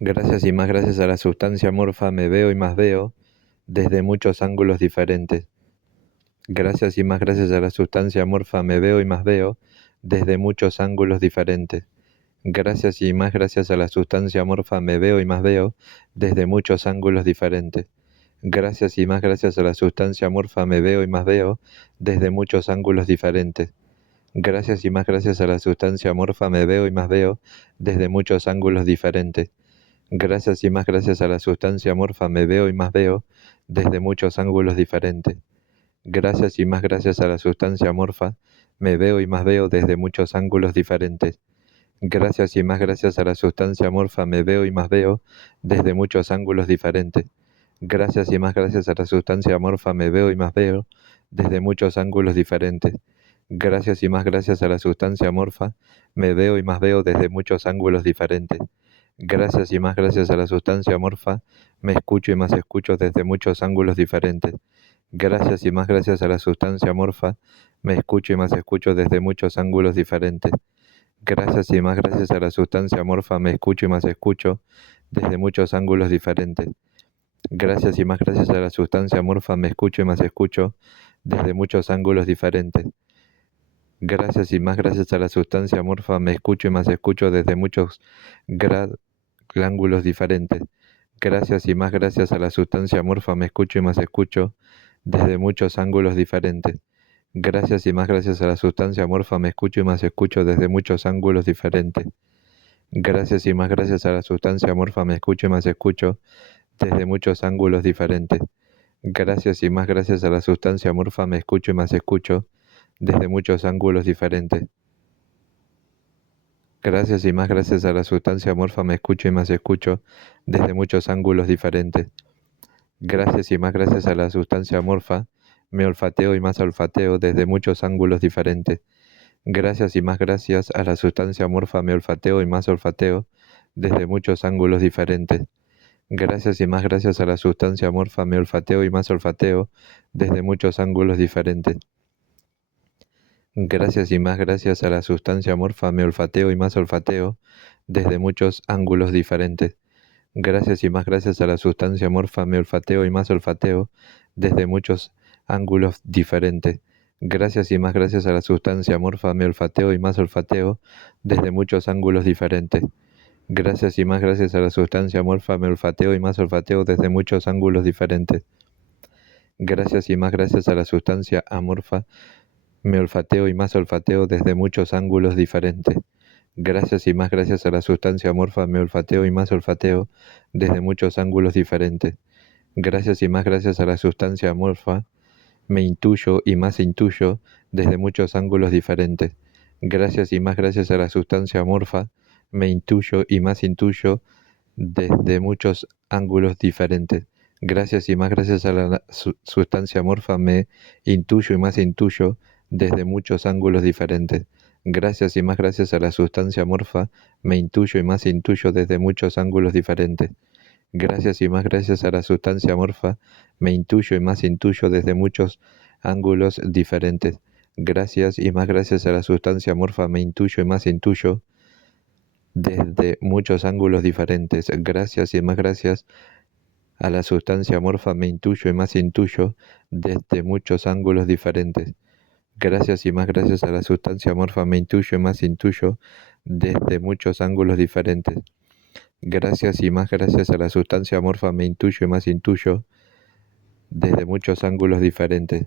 Gracias y más gracias a la sustancia morfa me veo y más veo desde muchos ángulos diferentes. Gracias y más gracias a la sustancia morfa me veo y más veo desde muchos ángulos diferentes. Gracias y más gracias a la sustancia morfa me veo y más veo desde muchos ángulos diferentes. Gracias y más gracias a la sustancia morfa me veo y más veo desde muchos ángulos diferentes. Gracias y más gracias a la sustancia morfa me veo y más veo desde muchos ángulos diferentes. Gracias y más gracias a la sustancia morfa me veo y más veo desde muchos ángulos diferentes. Gracias y más gracias a la sustancia morfa me veo y más veo desde muchos ángulos diferentes. Gracias y más gracias a la sustancia morfa me veo y más veo desde muchos ángulos diferentes. Gracias y más gracias a la sustancia morfa me veo y más veo desde muchos ángulos diferentes. Gracias y más gracias a la sustancia morfa me veo y más veo desde muchos ángulos diferentes. Gracias y más gracias a la sustancia morfa me escucho y más escucho desde muchos ángulos diferentes. Gracias y más gracias a la sustancia morfa me escucho y más escucho desde muchos ángulos diferentes. Gracias y más gracias a la sustancia morfa me escucho y más escucho desde muchos ángulos diferentes. Gracias y más gracias a la sustancia morfa me escucho y más escucho desde muchos ángulos diferentes. Gracias y más gracias a la sustancia morfa me escucho y más escucho desde muchos ángulos diferentes. Gracias y más gracias a la sustancia morfa me escucho y más escucho desde muchos ángulos diferentes. Gracias y más gracias a la sustancia morfa me escucho y más escucho desde muchos ángulos diferentes. Gracias y más gracias a la sustancia morfa me escucho y más escucho desde muchos ángulos diferentes. Gracias y más gracias a la sustancia morfa me escucho y más escucho desde muchos ángulos diferentes. Gracias y más gracias a la sustancia morfa me escucho y más escucho desde muchos ángulos diferentes. Gracias y más gracias a la sustancia morfa me olfateo y más olfateo desde muchos ángulos diferentes. Gracias y más gracias a la sustancia morfa me olfateo y más olfateo desde muchos ángulos diferentes. Gracias y más gracias a la sustancia morfa me olfateo y más olfateo desde muchos ángulos diferentes. Gracias y más gracias a la sustancia morfa me olfateo y más olfateo desde muchos ángulos diferentes. Gracias y más gracias a la sustancia morfa me olfateo y más olfateo desde muchos ángulos diferentes. Gracias y más gracias a la sustancia morfa me olfateo y más olfateo desde muchos ángulos diferentes. Gracias y más gracias a la sustancia morfa me olfateo y más olfateo desde muchos ángulos diferentes. Gracias y más gracias a la sustancia amorfa me olfateo y más olfateo desde muchos ángulos diferentes. Gracias y más gracias a la sustancia amorfa me olfateo y más olfateo desde muchos ángulos diferentes. Gracias y más gracias a la sustancia amorfa me intuyo y más intuyo desde muchos ángulos diferentes. Gracias y más gracias a la sustancia amorfa me intuyo y más intuyo desde muchos ángulos diferentes. Gracias y más gracias a la sustancia amorfa me intuyo y más intuyo desde muchos ángulos diferentes. Gracias y más gracias a la sustancia amorfa me intuyo y más intuyo desde muchos ángulos diferentes. Gracias y más gracias a la sustancia amorfa me intuyo y más intuyo desde muchos ángulos diferentes. Gracias y más gracias a la sustancia amorfa me intuyo y más intuyo desde muchos ángulos diferentes. Gracias y más gracias a la sustancia amorfa me intuyo y más intuyo desde muchos ángulos diferentes. Gracias y más gracias a la sustancia amorfa me intuyo y más intuyo desde muchos ángulos diferentes. Gracias y más gracias a la sustancia amorfa me intuyo y más intuyo desde muchos ángulos diferentes.